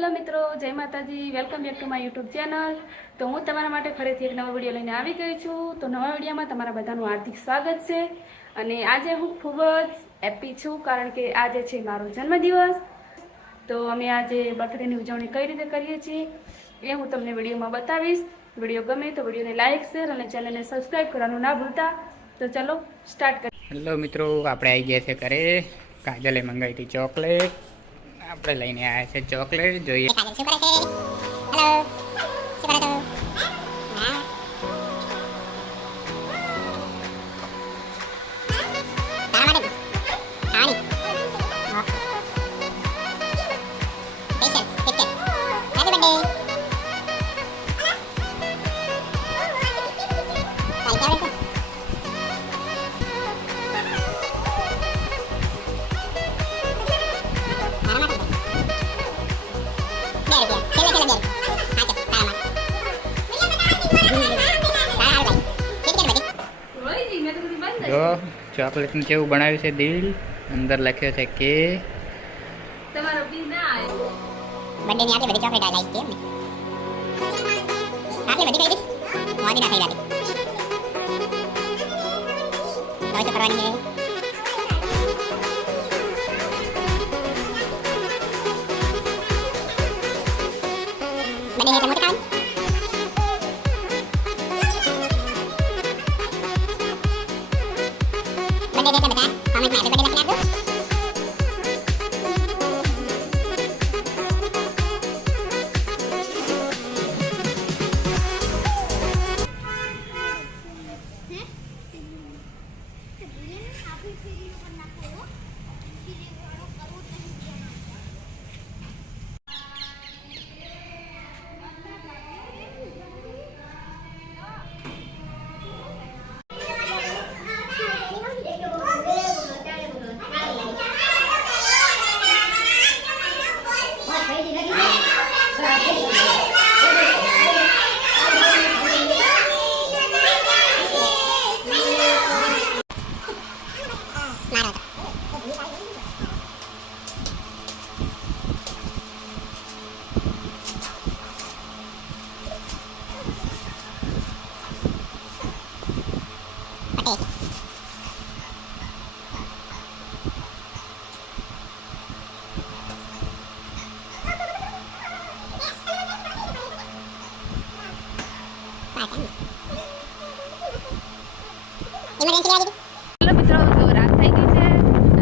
Hello મિત્રો, જય માતાજી. Welcome back to my YouTube channel. તો હું તમારા માટે ફરીથી એક નવો વિડીયો લઈને આવી ગઈ છું. તો નવા વિડીયોમાં તમારા બધાનું હાર્દિક સ્વાગત છે. અને આજે હું ખૂબ જ હેપી છું કારણ કે આજે છે મારો જન્મદિવસ. તો અમે આજે બર્થડેની ઉજવણી કઈ રીતે કરીએ છીએ એ હું તમને વિડીયોમાં બતાવીશ. વિડીયો ગમે તો વિડીયોને લાઇક, શેર અને ચેનલને સબસ્ક્રાઈબ કરવાનું ના ભૂલતા. તો ચલો સ્ટાર્ટ કરીએ. હેલો મિત્રો, આપણે આવી ગયા છે ઘરે. કાજલે મંગાવી હતી ચોકલેટ. આપણે લઈને આવ્યા છે ચોકલેટ. જોઈએ કાજલ શું કરે છે? હેલો, શું કરે છો? હા, તારા માટે ખાવાની. હા, સ્પેશિયલ કિટકેટ. Happy birthday. તારી ફેવરેટ છે? તારા માટે જો ચોકલેટનું કેવું બનાવ્યું છે દિલ. અંદર લખ્યો છે કે તમારો બી ના આવ્યો. બર્થડે ની આટલી બધી ચોકલેટ લાવી છે એમ ને? આટલી બધી ખાઈ દીધી? મોદી ના ખાઈ રાતી. હવે શું કરવાની છે? બર્થડે એટલે મોટી ખાવાની? બર્થડે એટલે બધા કોમેન્ટમાં હેપી બર્થડે લખીને આપજો. હેલો મિત્રો, તો રાત થઈ ગઈ છે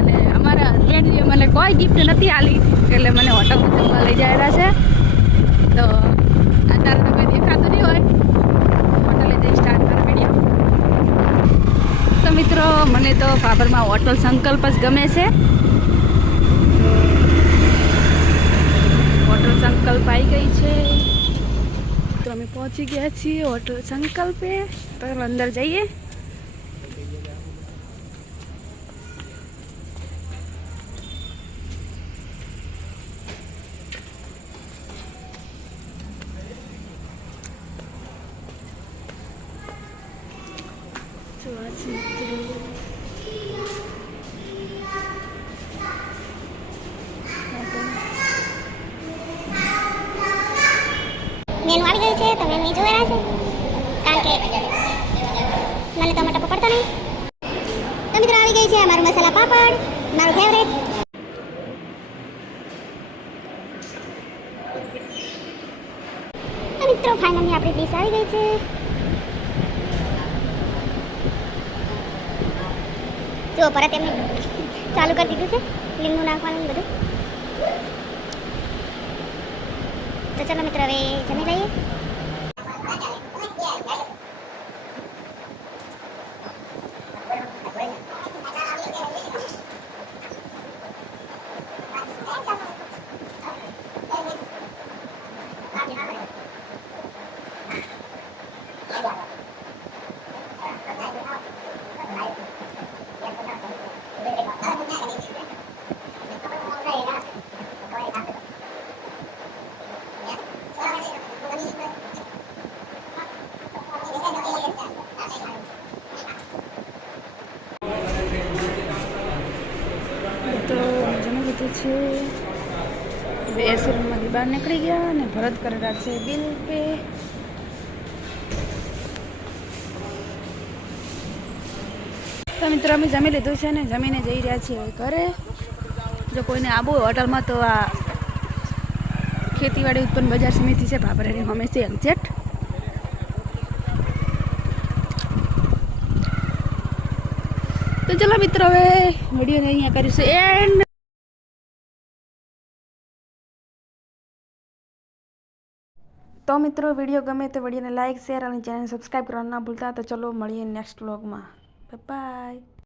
અને અમારા હસબન્ડે મને કોઈ ગિફ્ટ નથી આલી એટલે મને હોટલ જમવા લઈ જયેલા છે. તો અત્યારે તો કંઈ દેખાતું નહીં હોય. હોટલે જઈ સ્ટાર્ટ કરો વિડીયો. તો મિત્રો, મને તો બાબરમાં હોટલ સંકલ્પ જ ગમે છે. હોટલ સંકલ્પ આવી ગઈ છે. તો અમે પહોંચી ગયા છીએ હોટલ સંકલ્પે. તો અંદર જઈએ. મેનુ આવી ગયું છે, તમે મેં જોઈ રહ્યા છે કારણ કે મને તો ટપો પડતો નહીં. તો મિત્રો આવી ગઈ છે અમારું મસાલા પાપડ, મારું ફેવરેટ. તો મિત્રો ફાઇનલી આપણી ડીશ આવી ગઈ છે. જો પરત એમને ચાલુ કરી દીધું છે લીંબુ નાખવાનું બધું. તો ચાલો મિત્રો હવે જમી લઈએ. તો જમી લીધું છે. હવે એસી રૂમમાંથી બહાર નીકળી ગયા અને ભરત કરી રાખશે બિલ પે. તો મિત્રો અમે જમી લીધું છે ને જમીને જઈ રહ્યા છીએ હવે ઘરે. જો કોઈને આવું હોય હોટલમાં તો આ ખેતીવાડી ઉત્પન્ન બજાર સમિતિ છે ભાભરેની હંમેશા એક્ઝેક્ટ. તો ચલો મિત્રો હવે વિડીયોને અહીંયા કરીશું એન્ડ. તો મિત્રો વિડીયો ગમે તો વિડીયોને લાઇક શેર અને ચેનલ સબસ્ક્રાઈબ કરવાનું ના ભૂલતા. તો ચલો મળીએ નેક્સ્ટ વ્લોગમાં. બાય.